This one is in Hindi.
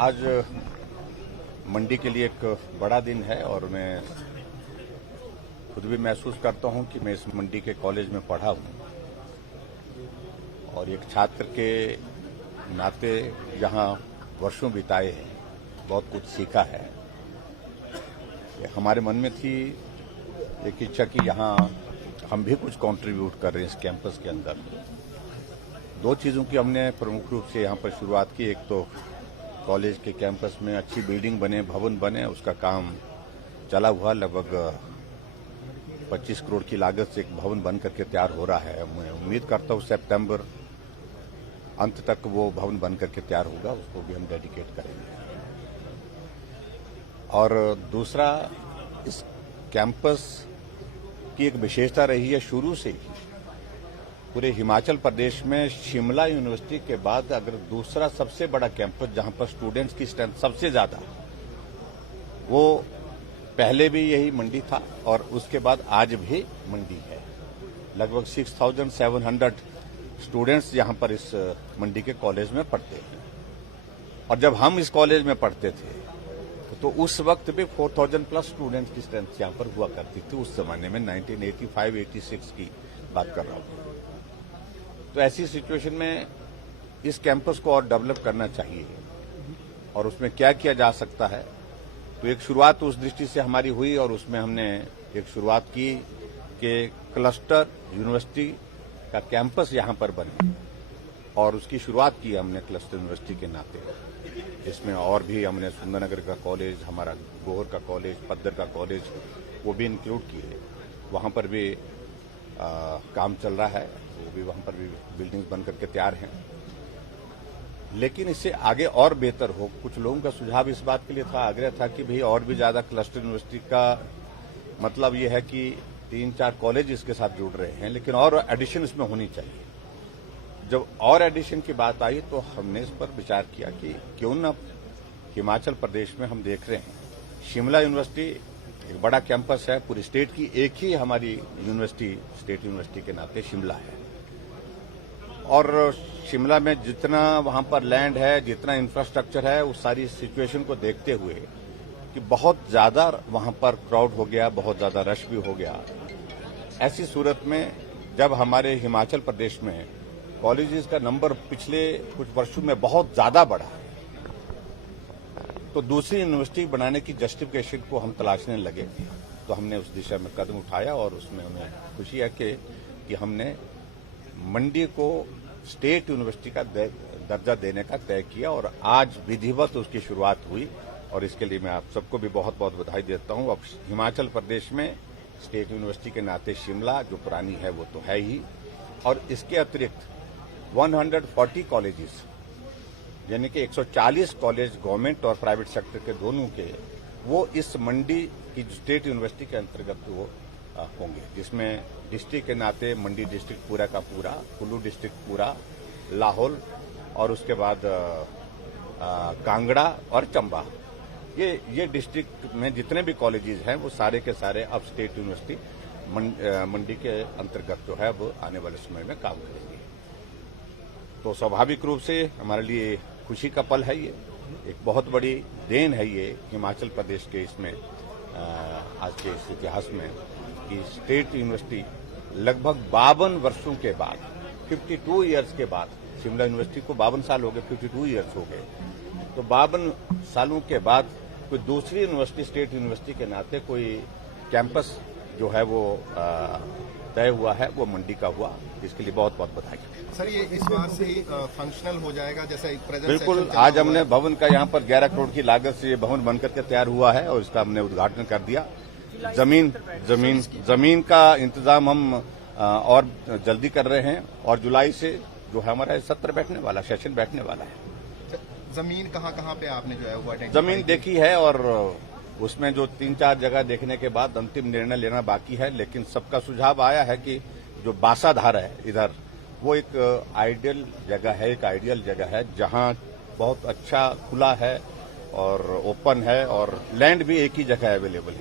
आज मंडी के लिए एक बड़ा दिन है और मैं खुद भी महसूस करता हूं कि मैं इस मंडी के कॉलेज में पढ़ा हूं और एक छात्र के नाते जहां वर्षों बिताए हैं, बहुत कुछ सीखा है। हमारे मन में थी एक इच्छा कि यहां हम भी कुछ कंट्रीब्यूट कर रहे हैं इस कैंपस के अंदर। दो चीजों की हमने प्रमुख रूप से यहां पर शुरुआत की। एक तो कॉलेज के कैंपस में अच्छी बिल्डिंग बने, भवन बने, उसका काम चला हुआ। लगभग 25 करोड़ की लागत से एक भवन बन करके तैयार हो रहा है। मैं उम्मीद करता हूं सितंबर अंत तक वो भवन बन करके तैयार होगा, उसको भी हम डेडिकेट करेंगे। और दूसरा, इस कैंपस की एक विशेषता रही है शुरू से ही। पूरे हिमाचल प्रदेश में शिमला यूनिवर्सिटी के बाद अगर दूसरा सबसे बड़ा कैंपस जहां पर स्टूडेंट्स की स्ट्रेंथ सबसे ज्यादा, वो पहले भी यही मंडी था और उसके बाद आज भी मंडी है। लगभग 6700 स्टूडेंट्स यहां पर इस मंडी के कॉलेज में पढ़ते हैं। और जब हम इस कॉलेज में पढ़ते थे तो उस वक्त भी 4000 प्लस स्टूडेंट्स की स्ट्रेंथ यहां पर हुआ करती थी। उस जमाने में 1985-86 की बात कर रहा हूं। तो ऐसी सिचुएशन में इस कैंपस को और डेवलप करना चाहिए और उसमें क्या किया जा सकता है। तो एक शुरुआत उस दृष्टि से हमारी हुई और उसमें हमने एक शुरुआत की कि क्लस्टर यूनिवर्सिटी का कैंपस यहां पर बने और उसकी शुरुआत की हमने क्लस्टर यूनिवर्सिटी के नाते। इसमें और भी हमने सुंदरनगर का कॉलेज, हमारा गोहर का कॉलेज, पद्दर का कॉलेज, वो भी इंक्लूड किए। वहां पर भी काम चल रहा है, वो भी वहां पर भी बिल्डिंग्स बन करके तैयार हैं। लेकिन इससे आगे और बेहतर हो। कुछ लोगों का सुझाव इस बात के लिए था, आग्रह था कि भाई और भी ज्यादा क्लस्टर यूनिवर्सिटी का मतलब ये है कि 3-4 कॉलेज इसके साथ जुड़ रहे हैं, लेकिन और एडिशन इसमें होनी चाहिए। जब और एडिशन की बात आई तो हमने इस पर विचार किया कि क्यों न हिमाचल प्रदेश में हम देख रहे हैं शिमला यूनिवर्सिटी एक बड़ा कैंपस है, पूरी स्टेट की एक ही हमारी यूनिवर्सिटी स्टेट यूनिवर्सिटी के नाते शिमला है। और शिमला में जितना वहां पर लैंड है, जितना इंफ्रास्ट्रक्चर है, उस सारी सिचुएशन को देखते हुए कि बहुत ज्यादा वहां पर क्राउड हो गया, बहुत ज्यादा रश भी हो गया। ऐसी सूरत में जब हमारे हिमाचल प्रदेश में कॉलेजेस का नंबर पिछले कुछ वर्षों में बहुत ज्यादा बढ़ा, तो दूसरी यूनिवर्सिटी बनाने की जस्टिफिकेशन को हम तलाशने लगे। तो हमने उस दिशा में कदम उठाया और उसमें हमें खुशी है कि हमने मंडी को स्टेट यूनिवर्सिटी का दर्जा देने का तय किया और आज विधिवत उसकी शुरुआत हुई। और इसके लिए मैं आप सबको भी बहुत बहुत बधाई देता हूं। अब हिमाचल प्रदेश में स्टेट यूनिवर्सिटी के नाते शिमला जो पुरानी है वो तो है ही, और इसके अतिरिक्त 140 कॉलेजेस यानी कि 140 कॉलेज गवर्नमेंट और प्राइवेट सेक्टर के दोनों के, वो इस मंडी की स्टेट यूनिवर्सिटी के अंतर्गत वो होंगे, जिसमें डिस्ट्रिक्ट के नाते मंडी डिस्ट्रिक्ट पूरा का पूरा, कुल्लू डिस्ट्रिक्ट पूरा, लाहौल और उसके बाद कांगड़ा और चंबा, ये डिस्ट्रिक्ट में जितने भी कॉलेजेस हैं वो सारे के सारे अब स्टेट यूनिवर्सिटी मंडी के अंतर्गत जो है वो आने वाले समय में काम करेंगे। तो स्वाभाविक रूप से हमारे लिए खुशी का पल है। ये एक बहुत बड़ी देन है ये हिमाचल प्रदेश के इसमें आज के इस इतिहास में कि स्टेट यूनिवर्सिटी लगभग 52 वर्षों के बाद, 52 ईयर्स के बाद, शिमला यूनिवर्सिटी को 52 साल हो गए, 52 ईयर्स हो गए, तो 52 सालों के बाद कोई दूसरी यूनिवर्सिटी स्टेट यूनिवर्सिटी के नाते कोई कैंपस जो है वो तय हुआ है, वो मंडी का हुआ। इसके लिए बहुत बहुत बधाई। सर, ये इस बार से ही फंक्शनल हो जाएगा जैसे बिल्कुल। आज हमने भवन का यहाँ पर 11 करोड़ की लागत से ये भवन बनकर के तैयार हुआ है और इसका हमने उद्घाटन कर दिया। जमीन का इंतजाम हम और जल्दी कर रहे हैं और जुलाई से जो है हमारा सत्र बैठने वाला, सेशन बैठने वाला है। जमीन कहाँ पे आपने जो है वो जमीन देखी है और उसमें जो 3-4 जगह देखने के बाद अंतिम निर्णय लेना बाकी है। लेकिन सबका सुझाव आया है कि जो बासाधार है इधर, वो एक आइडियल जगह है जहां बहुत अच्छा खुला है और ओपन है और लैंड भी एक ही जगह अवेलेबल है।